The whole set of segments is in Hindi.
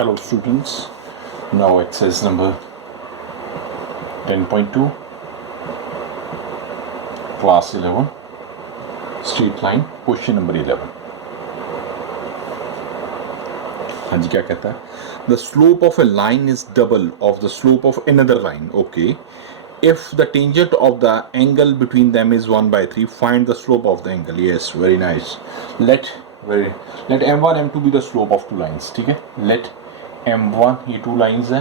Hello students, now exercise number 10.2, class 11, straight line, question number 11. हाँ जी, क्या कहता है? The slope of a line is double of the slope of another line. Okay. If the tangent of the angle between them is 1/3, find the slope of the angle. Yes, very nice. Let m1 m2 be the slope of two lines. ठीक है? Let m1 ये two lines है,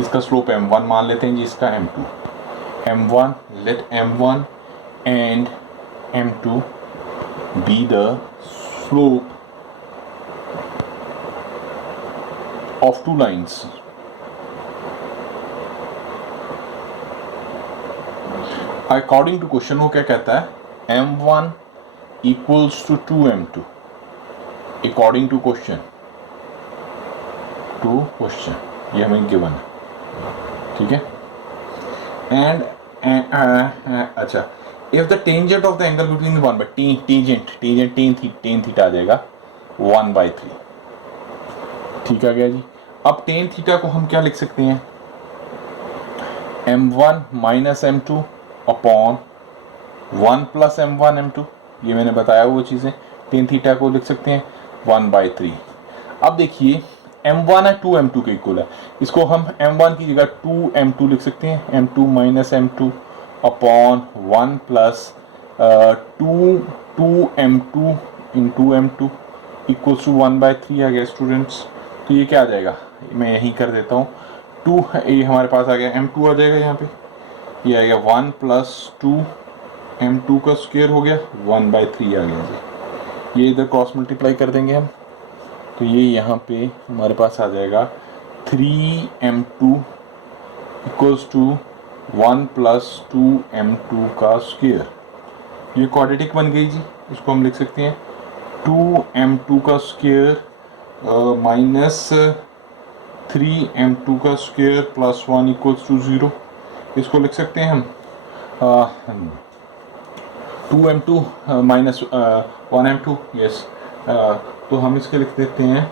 इसका slope m1 मान लेते हैं जी, इसका m2. m1 let m1 and m2 be the slope of two lines. According to question वो क्या कहता है? m1 equals to 2m2. According to question ये हमें गिवन है, ठीक है? And अच्छा, if the tangent of the angle between the one by tangent tan theta आ जाएगा 1/3. ठीक आ गया जी. अब tan थीटा को हम क्या लिख सकते हैं? m1 minus m2 upon 1 plus m1 m2. ये मैंने बताया वो चीज़ें. tan थीटा को लिख सकते हैं 1/3. अब देखिए m1 है 2m2 के इक्वल है, इसको हम m1 की जगह 2m2 लिख सकते हैं. m2 minus m2 upon 1 plus 2m2 into m2 equals to 1/3 आ गया स्टूडेंट्स. तो ये क्या आ जाएगा? मैं यहीं कर देता हूँ. 2 ये हमारे पास आ गया, m2 आ जाएगा यहाँ पे, ये आ गया 1 plus 2 m2 का स्क्वायर हो गया 1/3 आ गया जी. ये इधर क्रॉस मल्टीप्लाई कर देंगे हम, तो ये यहाँ पे हमारे पास आ जाएगा 3m2 equals to 1 plus 2m2 का स्क्वायर. ये क्वाड्रेटिक बन गई जी. इसको हम लिख सकते हैं 2m2 का स्क्वायर माइनस 3m2 का स्क्वायर प्लस 1 इक्वल्स टू 0. इसको लिख सकते हैं हम 2m2 माइनस 1m2. यस, तो हम इसके लिख देते हैं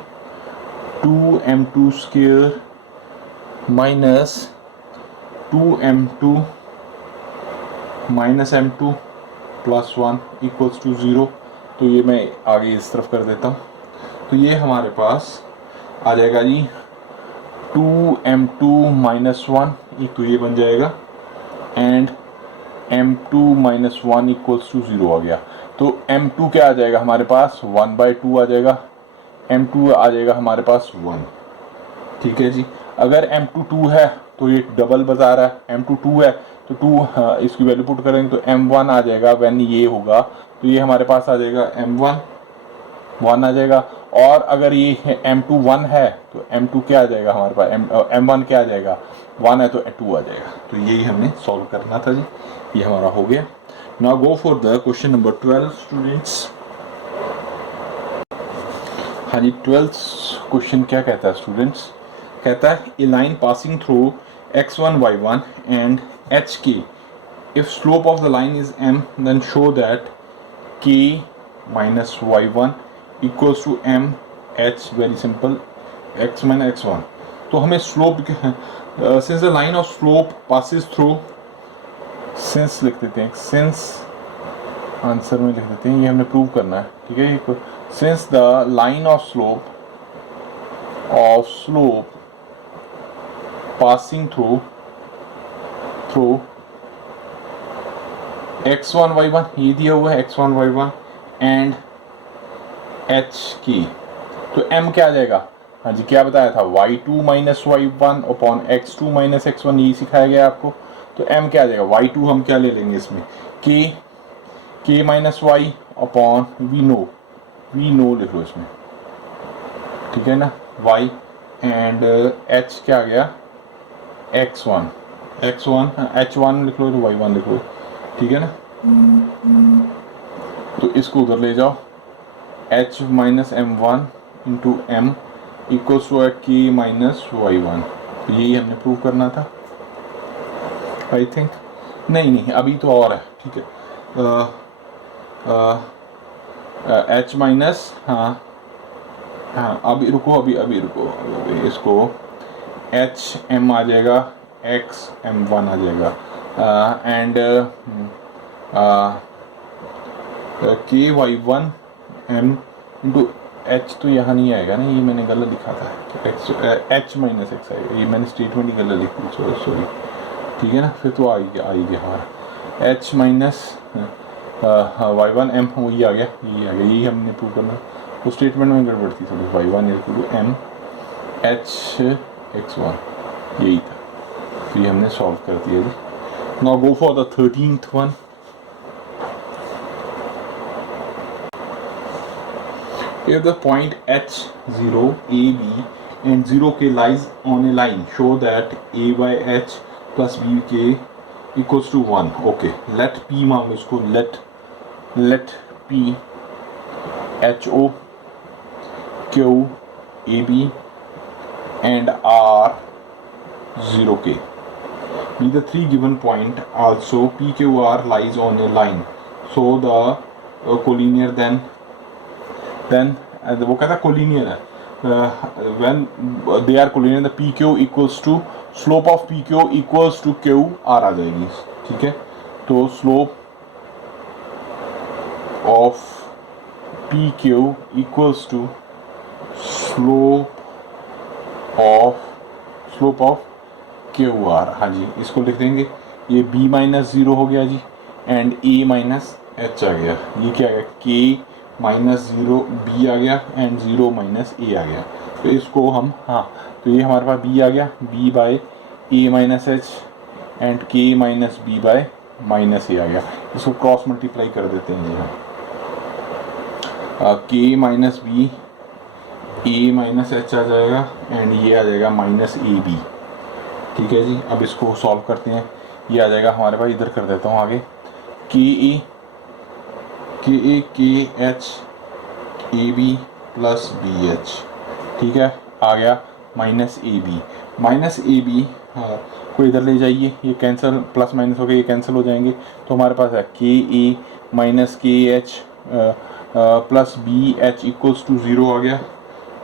2m2 square minus 2m2 minus m2 plus 1 equals to 0. तो ये मैं आगे इस तरफ कर देता हूँ. तो ये हमारे पास आ जाएगा जी 2m2 माइनस 1, तो ये बन जाएगा, and m2 minus 1 equals to 0 आ गया. तो m2 क्या आ जाएगा हमारे पास? 1/2 आ जाएगा. m2 आ जाएगा हमारे पास 1. ठीक है जी. अगर m2 2 है तो ये डबल बता रहा है. m2 2 है तो 2 इसकी वैल्यू पुट करेंगे तो m1 आ जाएगा. व्हेन ये होगा तो ये हमारे पास आ जाएगा m1 1 आ जाएगा. और अगर ये m2 1 है तो m2 क्या आ जाएगा हमारे पास? m1 क्या आ जाएगा? 1 है तो 2 आ जाएगा. तो यही हमने सॉल्व करना था जी. ये हमारा हो गया. Now go for the question number 12 students. हाँ जी, 12th क्वेश्चन क्या कहता है स्टूडेंट्स? कहता है a line passing through x1 y1 and hk. If slope of the line is m, then show that k minus y1 equals to m h. Very simple, x minus x1. तो हमें slope since the line of slope passes through, since लिख देते हैं, since आंसर में लिख देते हैं, ये हमने प्रूव करना है. ठीक है. since the line of slope passing through x1 y1, ये दिया हुआ है x1 y1 एंड h की, तो m क्या आ जाएगा? हाँ जी, क्या बताया था? y2 minus y1 upon x2 minus x1, ये सिखाया गया आपको. तो m क्या आ जाएगा? y2 हम क्या ले लेंगे इसमें? k minus y upon v no लिख लो इसमें. ठीक है ना, y एंड h क्या आ गया? x1 h1 लिख लो तो y1 लिख लो. ठीक है ना. तो इसको उधर ले जाओ, h minus m1 into m equals to k minus y1. तो यही हमने प्रूव करना था आई थिंक. नहीं अभी तो और है. ठीक है. h माइनस हाँ अभी रुको, अभी रुको, इसको एच एम आ जाएगा, एक्स एम वन आ जाएगा, and k y one m into h, तो यहाँ नहीं आएगा ना, ये मैंने गलत लिखा था, एक्स एच माइनस एक्स आएगा, ये मैंने स्टेटमेंट ही गलत लिखी, सॉरी, ठीक है ना, फिर तो आएगी हमारा h minus y one m, वही आ गया, यही हमने प्रूव करना, तो स्टेटमेंट में गड़बड़ थी थोड़ी, Y one equal to M H X one, यही था, तो ये हमने सॉल्व कर दिया जी। Now go for the 13th one. If the point H0 AB and 0K lies on a line, show that A by H plus BK equals to 1. Okay, let P मान लो इसको, let P HO Q AB and R 0K be the three given point. Also PQR lies on a line, so the collinear then वो कहता है कोलिनियर है, when they are collinear the PQ equals to slope of PQ equals to QR आ जाएगी, ठीक है, तो slope of PQ equals to slope of QR, हाँ जी, इसको लिख देंगे, ये B माइनस ज़ीरो हो गया जी, एंड A माइनस एच आ गया, ये क्या आ गया, K माइनस ज़ीरो बी आ गया एंड ज़ीरो माइनस ए आ गया, तो इसको हम, हाँ, तो ये हमारे पास बी आ गया, b by a minus h and k minus b by minus a आ गया, इसको क्रॉस मल्टीप्लाई कर देते हैं जी हम, के माइनस बी ए माइनस एच आ जाएगा एंड ये आ जाएगा माइनस ए बी, ठीक है जी। अब इसको सॉल्व करते हैं, ये आ जाएगा हमारे पास, इधर कर देता हूँ आगे, k h a b plus B h, ठीक है, आ गया माइनस ए बी को इधर ले जाइए, ये कैंसिल, प्लस माइनस हो गया, ये कैंसिल हो जाएंगे, तो हमारे पास है K A minus K H plus B H equals to zero आ गया,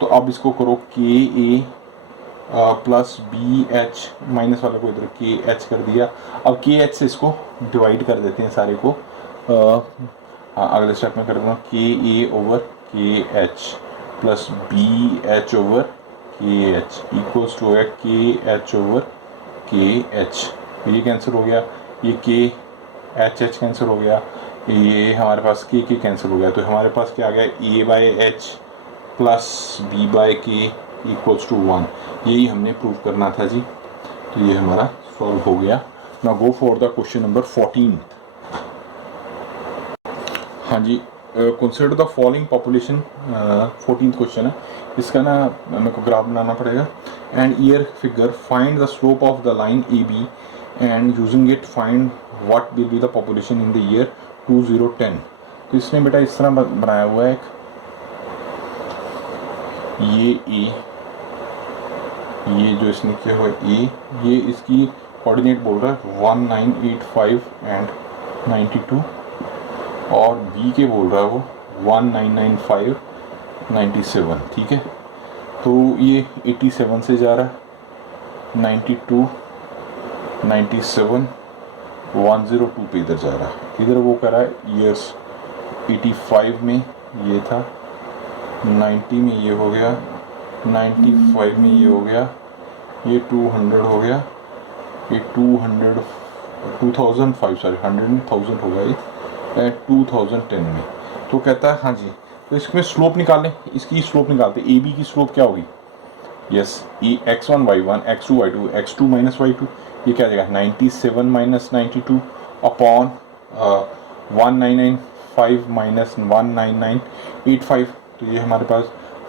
तो अब इसको करो K A plus B H, minus वाले को इधर के एच कर दिया, अब के एच से इसको डिवाइड कर देते हैं सारे को, अगले स्टेप में कर दूँगा k a over k H plus B h over k h equals to है k h over k h, ये कैंसिल हो गया, ये के एच कैंसिल हो गया, ये हमारे पास के कैंसिल हो गया, तो हमारे पास क्या आ गया, A by H plus B by K equals to 1, यही हमने प्रूव करना था जी, तो ये हमारा सॉल्व हो गया। Now go for the question number 14। हाँ जी, consider the following population, 14th question है, इसका ना मेरे को ग्राफ बनाना पड़ेगा, and year figure, find the slope of the line A B and using it find what will be the population in the year 2010। तो इसने बेटा इस तरह बनाया हुआ है, ये जो इसने किया हुआ है ये इसकी कोऑर्डिनेट बोल रहा है 1985 एंड 92, और बी के बोल रहा है वो 1995 97, ठीक है, तो ये 87 से जा रहा है, 92 97 102 पे इधर जा रहा है, इधर वो कर रहा है ईयर्स, 85 में ये था, 90 में ये हो गया, 95 में ये हो गया, ये 200 हो गया, ये 2005 सॉरी 100,000 हो गया ये 2010 में। तो कहता है हाँ जी, तो इसमें स्लोप निकालें, इसकी स्लोप निकालते, ए बी की स्लोप क्या होगी, यस, ई x1 y1 x2 y2 x2 minus y2, ये क्या आ जाएगा 97 माइनस 92 अपॉन 1995 माइनस 19985, तो ये हमारे पास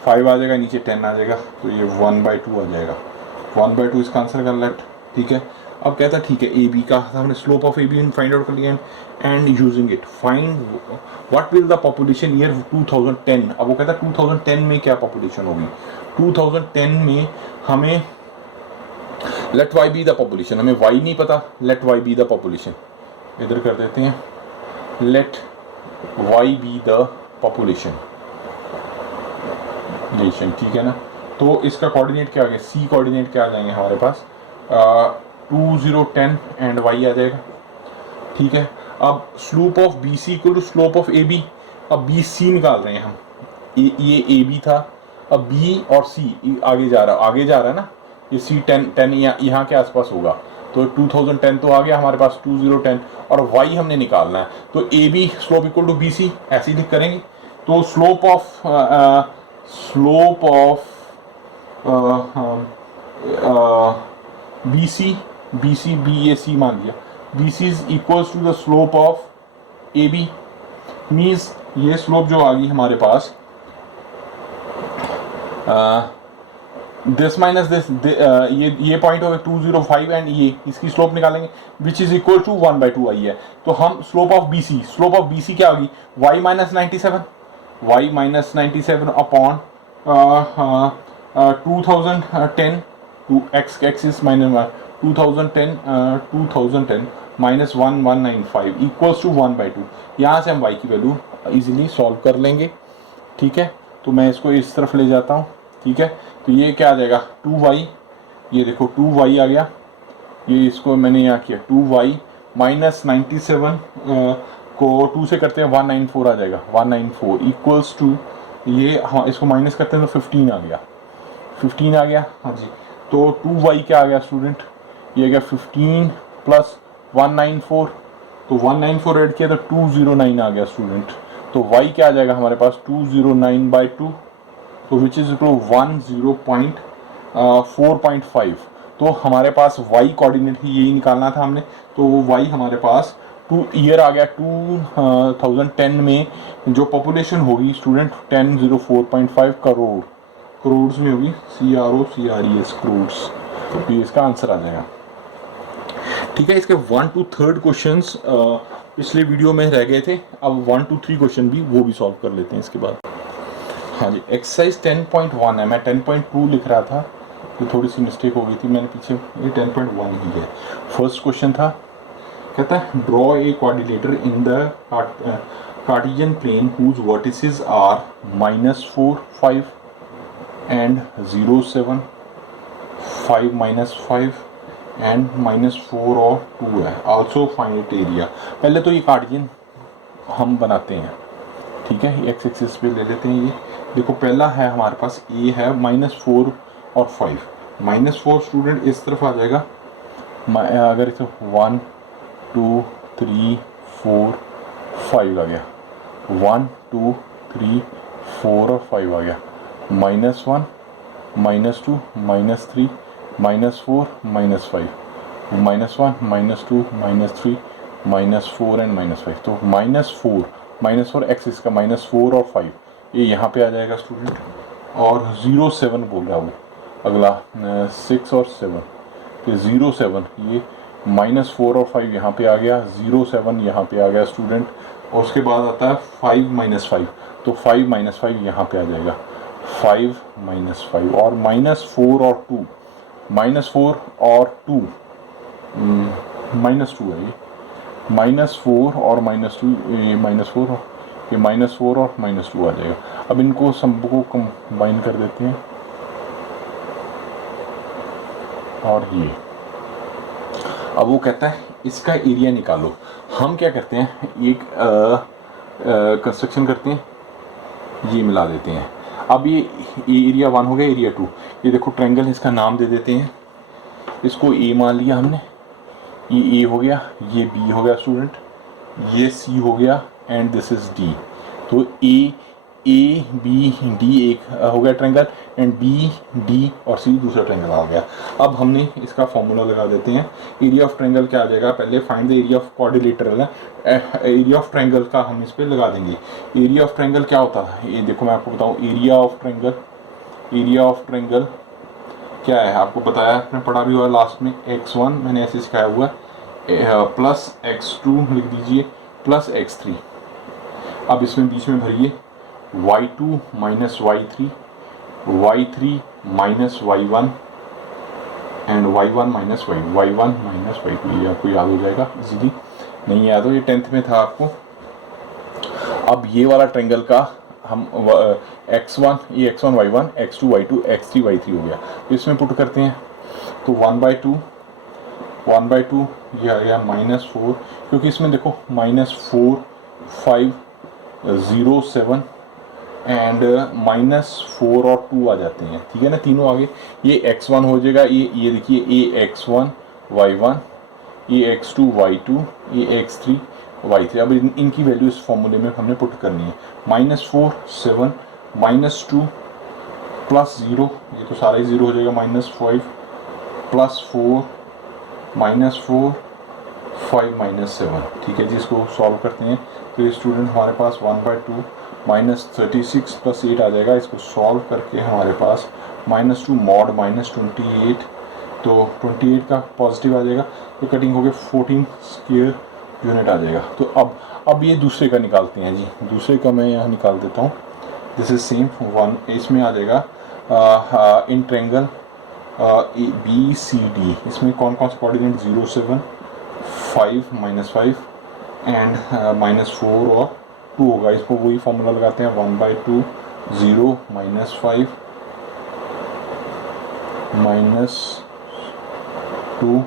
5 आ जाएगा, नीचे 10 आ जाएगा, तो ये 1/2 आ जाएगा, 1/2 इसका आंसर कर लेफ्ट, ठीक है। अब कहता है ठीक है, ए बी का हमने slope of A b find out कर लिया and using it find what will the population year 2010। अब वो कहता है 2010 में क्या पॉपुलेशन होगी, 2010 में हमें let y be the population, हमें वाई नहीं पता, let y be the population, इधर कर देते हैं, let y be the population, relation, ठीक है ना। तो इसका कोऑर्डिनेट क्या आ गया, सी कोऑर्डिनेट क्या आ जाएंगे हमारे पास, 2 0 10 एंड वाई आ जाएगा, ठीक है। अब slope of B c equal to slope of A b, अब बी सी निकाल रहे हैं हम, ये ए बी था, अब बी और सी आगे जा रहा है ना, ये सी 10 यहाँ के आसपास होगा, तो 2010 तो आ गया हमारे पास, 2010, और वाई हमने निकालना है, तो A B slope equal to B C ऐसे ही करेंगे। तो slope of B C B A C मान लिया, B C is equals to the slope of A B, means ये स्लोप जो आ गई हमारे पास, दिस माइनस दिस, ये पॉइंट हो गया 205 एंड ये इसकी स्लोप निकालेंगे which is equal to 1/2 I है। तो हम स्लोप ऑफ बी सी क्या होगी, y minus 97 upon 2010 to x axis minus 2010 minus 1195 equals to 1/2। यहाँ से हम y की वैल्यू इजीली सॉल्व कर लेंगे, ठीक है। तो मैं इसको इस तरफ ले जाता हूँ, ठीक है। तो ये क्या आ जाएगा 2y, ये देखो 2y आ गया, ये इसको मैंने यहाँ किया 2y माइनस 97 को 2 से करते हैं 194 आ जाएगा, 194 इक्वल्स टू ये, हाँ इसको माइनस करते हैं तो 15 आ गया, हाँ जी। तो 2y क्या आ गया स्टूडेंट, ये आ गया 15 प्लस 194, तो 194 ऐड किया तो 209 आ गया स्टूडेंट। तो y क्या आ जाएगा हमारे पास 209/2, तो विच इज इक्वल 4.5। तो हमारे पास y कोऑर्डिनेट ही यही निकालना था हमने, तो y हमारे पास ईयर आ गया 2010 में जो पॉपुलेशन होगी स्टूडेंट 1004.5 करोड़ में होगी, CRORES करोड़, तो ये इसका आंसर आ जाएगा, ठीक है। इसके 1 to 3 क्वेश्चंस पिछले वीडियो में रह गए थे, अब 1 to 3 क्वेश्चन भी वो भी सॉल्व कर लेते हैं इसके बाद। हाँ जी, एक्सरसाइज 10.1 है, मैं 10.2 लिख रहा था तो थोड़ी सी मिस्टेक हो गई थी मैंने पीछे, ये 10.1 ही है। फर्स्ट क्वेश्चन था, कहता है draw a coordinator in the Cartesian plane whose vertices are -4 5 and 0 7 5 -5 and -4 और 2 है, आल्सो फाइंड इट एरिया। पहले तो ये कार्टेशियन हम बनाते हैं, ठीक है, एक्स एक्सिस पे ले लेते हैं। ये देखो पहला है हमारे पास, ए है -4 और 5, -4 स्टूडेंट इस तरफ आ जाएगा, अगर इसे 1 2 3 4 5 आ गया, 1 2 3 4 और 5 आ गया, -1 -2 -3 -4 -5 -1 -2 -3 -4 एंड -5, तो -4 एक्सिस का -4 और 5 ये यहाँ पे आ जाएगा स्टूडेंट, और 0 7 बोल रहा है वो अगला 6 और 7, तो 0 7 ये -4 और 5 यहाँ पे आ गया, 0 7 यहाँ पे आ गया स्टूडेंट, और उसके बाद आता है 5 -5, तो 5 -5 यहाँ पे आ जाएगा, 5 -5 और -4 और 2, -4 और 2 -2 है ये, -4 और -2, ये -4 ये -4 और -2 आ जाएगा। अब इनको सबको कंबाइन कर देते हैं, और ये अब वो कहता है इसका एरिया निकालो। हम क्या करते हैं, एक कंस्ट्रक्शन करते हैं, ये मिला देते हैं। अब ये एरिया 1 हो गया, एरिया 2, ये देखो ट्रायंगल, इसका नाम दे देते हैं, इसको ए मान लिया हमने, ये ए हो गया, ये बी हो गया स्टूडेंट, ये सी हो गया एंड दिस इज डी। तो ए बी डी एक हो गया ट्रायंगल, एंड बी डी और सी दूसरा ट्रायंगल आ गया। अब हमने इसका फॉर्मूला लगा देते हैं, एरिया ऑफ ट्रायंगल क्या आ जाएगा, पहले find the area of quadrilateral है, एरिया ऑफ ट्रायंगल का हम इस पर लगा देंगे। एरिया ऑफ ट्रायंगल क्या होता है, ये देखो मैं आपको बताऊँ, एरिया ऑफ ट्रायंगल क्या है, आपको बताया, आपने पढ़ा भी हुआ लास्ट में, x1 मैंने ऐसे सिखाया हुआ है, प्लस x2 लिख दीजिए प्लस x3। अब इसमें बीच में भरिए y2 minus y3 minus y1 and y1 minus y2, ये आपको याद हो जाएगा इजीली, नहीं याद हो ये 10th में था आपको। अब ये वाला ट्रायंगल का हम x1 ये x1 y1 x2 y2 x3 y3 हो गया, तो इसमें पुट करते हैं तो 1/2 ये आ गया -4, क्योंकि इसमें देखो -4 5 0 7 एंड -4 और 2 आ जाते हैं, ठीक है ना, तीनों आगे। ये x1 हो जाएगा, ये देखिए ये x1 y1, ये x2 y2, ये x3 y3। अब इनकी वैल्यू इस फॉर्मूले में हमने पुट करनी है। -4 7 -2 +0, ये तो सारा ही 0 हो जाएगा, -5 +4 -4 5 -7, ठीक है जी। इसको सॉल्व करते हैं तो ये स्टूडेंट हमारे पास 1/2 -36 + 8 आ जाएगा। इसको सॉल्व करके हमारे पास -2 mod -28, तो 28 का पॉजिटिव आ जाएगा, तो कटिंग हो गया 14 स्क्वायर यूनिट आ जाएगा। तो अब ये दूसरे का निकालते हैं जी। दूसरे का मैं यहाँ निकाल देता हूँ। दिस इज सेम 1, इसमें आ जाएगा इन ट्रेंगल BCD, इसमें कौन कौन से कोऑर्डिनेट 0 7 5 -5 एंड -4 और 2 होगा। इसको वही फॉर्मूला लगाते हैं 1/2 0 -5 -2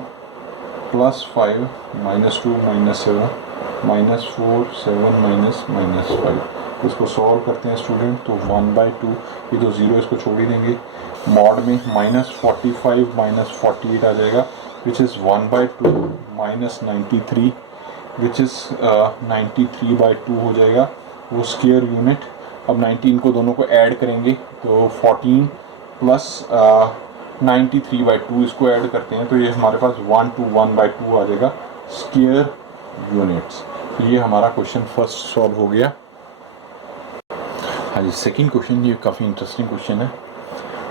+5 -2 -7 -4 7 -5। इसको सॉल्व करते हैं स्टूडेंट, तो 1/2, ये तो 0 इसको छोड़ ही देंगे। मॉड में -45 -48 आ जाएगा, विच इज़ 1/2 -93, विच इज़ 93/2 हो जाएगा वो स्क्वायर यूनिट। अब 19 को दोनों को ऐड करेंगे तो 14 + 93/2 इसको ऐड करते हैं, तो ये हमारे पास 1/2 आ जाएगा स्क्वायर यूनिट्स। तो ये हमारा क्वेश्चन फर्स्ट सॉल्व हो गया। हाँ जी, सेकंड क्वेश्चन, ये काफ़ी इंटरेस्टिंग क्वेश्चन है।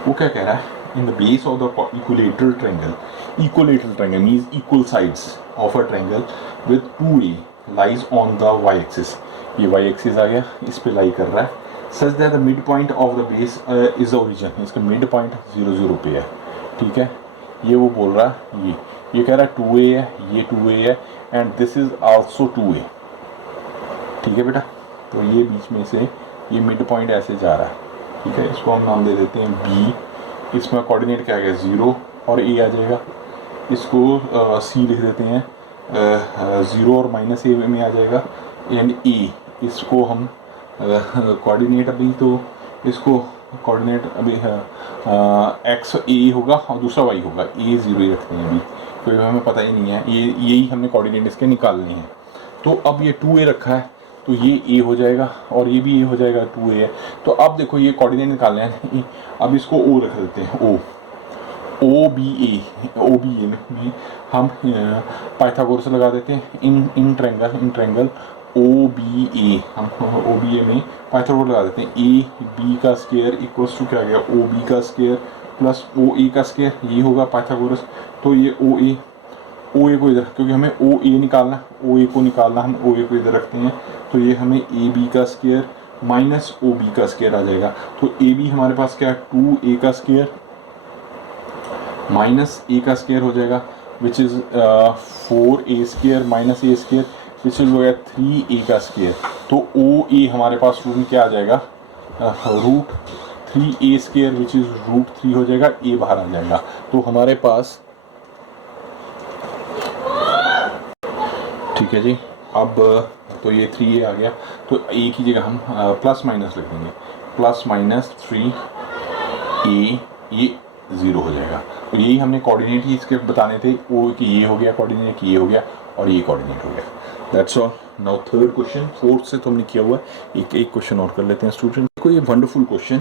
वो क्या कह रहा है, in the base of the equilateral triangle means equal sides of a triangle with 2A lies on the y axis. ये y एक्सिस आ गया, इस पे लाई कर रहा है। Such that the mid point of the base is the origin, इसका मिड पॉइंट 0 0 पे है, ठीक है। ये वो बोल रहा है, ये कह रहा है 2A है, ये 2A है and this is also 2A, ठीक है बेटा। तो ये बीच में से ये मिड पॉइंट ऐसे जा रहा है, ठीक है। इसको हम नाम दे देते हैं B। इसमें कोऑर्डिनेट क्या आ गया 0 और A आ जाएगा। इसको C लिख देते हैं, 0 और -A में आ जाएगा एंड A। इसको हम कोऑर्डिनेट अभी तो इसको कोऑर्डिनेट अभी x A होगा और दूसरा y होगा, A 0 ही रखते हैं अभी, कोई हमें पता ही नहीं है। यही हमने कोऑर्डिनेट इसके निकालने हैं। तो अब ये 2A रखा है तो ये A हो जाएगा और ये भी A हो जाएगा, 2A है। तो अब देखो ये कोऑर्डिनेट निकालने हैं, अब इसको O रख देते हैं, OBA में हम पाइथागोरस लगा देते हैं। इन ट्रायंगल OBA, हम OBA में पाइथागोरस लगा देते हैं। AB का स्क्वायर इक्वल्स टू क्या आ गया, OB का स्क्वायर प्लस OA का स्क्वायर, ये होगा पाइथागोरस। तो ये OA को इधर, क्योंकि हमें OA निकालना, OA को निकालना, हम OA को इधर रखते हैं। तो ये हमें AB का स्क्वायर माइनस OB का स्क्वायर आ जाएगा। तो AB हमारे पास क्या है, 2A का स्क्वायर माइनस A का स्क्वायर हो जाएगा, which is 4A square minus A square, which is हो गया 3A का स्क्वायर। तो OA हमारे पास स्टूडेंट क्या आ जाएगा, √3A स्क्वायर, विच इज़ √3 हो जाएगा, A बाहर आ जाएगा। तो हमारे पास, ठीक है जी। अब तो ये 3A आ गया, तो A की जगह हम प्लस माइनस लिख देंगे, +-3A, ये 0 हो जाएगा। तो यही हमने कोऑर्डिनेट ही इसके बताने थे, वो कि ये हो गया कोऑर्डिनेट, ये हो गया और ये कोऑर्डिनेट हो गया। That's all. Now third question, fourth से तो हमने किया हुआ है, एक क्वेश्चन और कर लेते हैं स्टूडेंट। देखो ये वंडरफुल क्वेश्चन,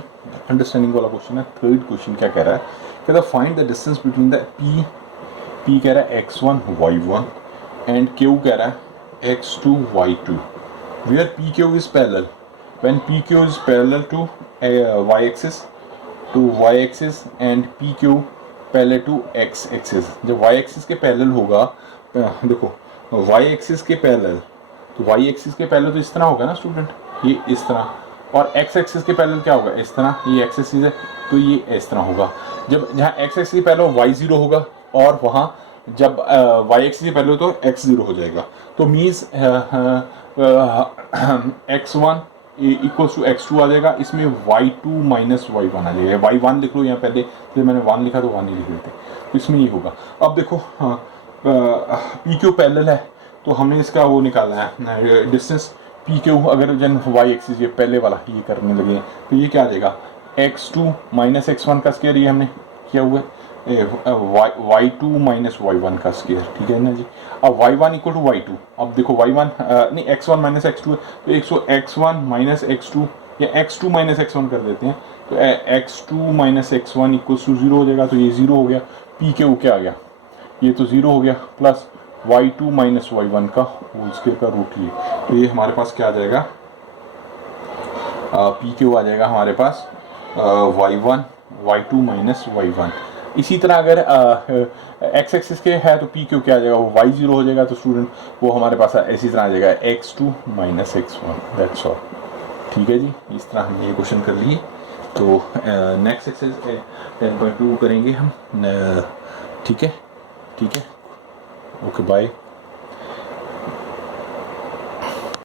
अंडरस्टैंडिंग वाला क्वेश्चन है। थर्ड क्वेश्चन क्या कह रहा है, कहता है find the distance between the P कह रहा है x1 y1 एंड Q कह रहा है x2 y2 where PQ is parallel, when PQ is parallel to y-axis and PQ parallel to x axis. जब y एक्सिस के पैरेलल होगा, देखो y एक्सिस के पैरेलल, तो y एक्सिस के पैरेलल तो इस तरह होगा ना स्टूडेंट, ये इस तरह, और x एक्सिस के पैरेलल क्या होगा, इस तरह, ये x एक्सिस है तो ये इस तरह होगा। जब जहाँ x एक्सिस के पैरेलल y0 होगा और वहाँ जब y एक्सिस के पैरेलल तो x0 हो जाएगा। तो means x1 equals to X two आ जाएगा, इसमें y2 माइनस y1 आ जाएगा, y1 लिख लो यहाँ पहले, तो मैंने 1 लिखा तो 1 ही लिख देते, तो इसमें ये होगा। अब देखो पी क्यू पैरेलल है, तो हमने इसका वो निकालना है डिस्टेंस पी क्यू, अगर जन वाई एक्सिस ये पहले वाला ये करने लगे हैं, तो ये क्या आ जाएगा x2 माइनस x1 का स्क्वायर, ये हमने किया हुआ है y2 माइनस y1 का स्क्वायर, ठीक है ना जी। अब y1 इक्वल टू y2, अब देखो y1 नहीं x1 माइनस x2 है, तो x1 माइनस x2 या x2 माइनस x1 कर देते हैं, तो x2 minus x1 equal to 0 हो जाएगा, तो ये 0 हो गया, पी के ओ क्या आ गया, ये तो 0 हो गया, प्लस y2 माइनस y1 का होल स्क्वायर का रूट, ये तो ये हमारे पास क्या आ जाएगा, पी क्यू आ जाएगा हमारे पास y1 y2 माइनस y1। इसी तरह अगर एक्स एक्सिस के है तो पी क्यू क्या आ जाएगा, वो y0 हो जाएगा, तो स्टूडेंट वो हमारे पास इसी तरह आ जाएगा x2 minus x1, that's all, ठीक है जी। इस तरह हमने ये क्वेश्चन कर लिए। तो नेक्स्ट एक्सरसाइज 10.2 करेंगे हम, ठीक है, ओके बाय।